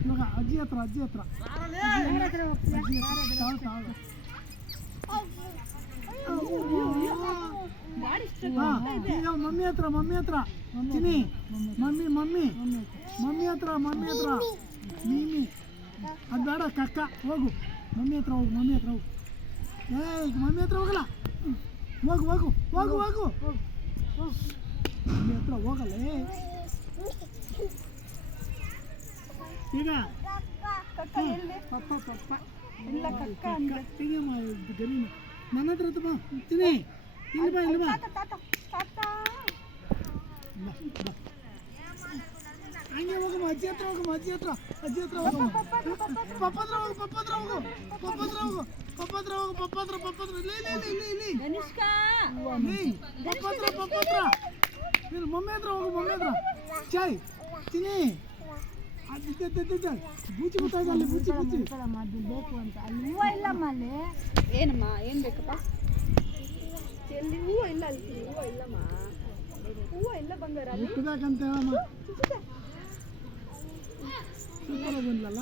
ಇವಾಗ ಅಜ್ಜಿ ಹತ್ರ ಈಗ ಮಮ್ಮಿ ಹತ್ರ ಚಿನಿ ಮಮ್ಮಿ ಹತ್ರ ಮೀಮಿ ಅದು ಬೇಡ ಕಕ್ಕ ಹೋಗು ಮಮ್ಮಿ ಹತ್ರ ಹೋಗು ಮಮ್ಮಿ ಹತ್ರ ಹೋಗಲ್ಲ ಹೋಗು ಮಮ್ಮಿ ಹತ್ರ ಹೋಗಲ್ಲ ಈಗ ಪಪ್ಪ ಗರೀನ ನನ್ನ ಹತ್ರ ತಿನ್ನಿ ಇಲ್ಲಿ ಬಾ ಹಂಗೆ ಹೋಗಮ್ಮ ಅಜ್ಜಿ ಹತ್ರ ಹೋಗಮ್ಮ ಪಪ್ಪ ಹತ್ರ ಇಲ್ಲಿ ನೀನು ಮಮ್ಮಿ ಹತ್ರ ಹೋಗು ಚಾಯ್ ತಿನ್ನಿ ಬೂಚಿ ಗೊತ್ತಾಯ್ತು ಅಲ್ಲಿ ಬೂಚಿ ಬೇಕು ಅಂತ ಅಲ್ಲಿ ಹೂವು ಇಲ್ಲಮ್ಮ ಅಲ್ಲಿ ಏನಮ್ಮ ಏನು ಬೇಕಪ್ಪ ಎಲ್ಲಿ ಹೂವು ಇಲ್ಲ ಅಲ್ಲಿ ಹೂವು ಇಲ್ಲಮ್ಮ ಹೂವು ಇಲ್ಲ ಬಂಗಾರ ಅಲ್ಲಿ ಬೇಕಂತ ಹೇಳಮ್ಮ ಸೂಪರ್ ಬಂದ್ಲಲ್ಲ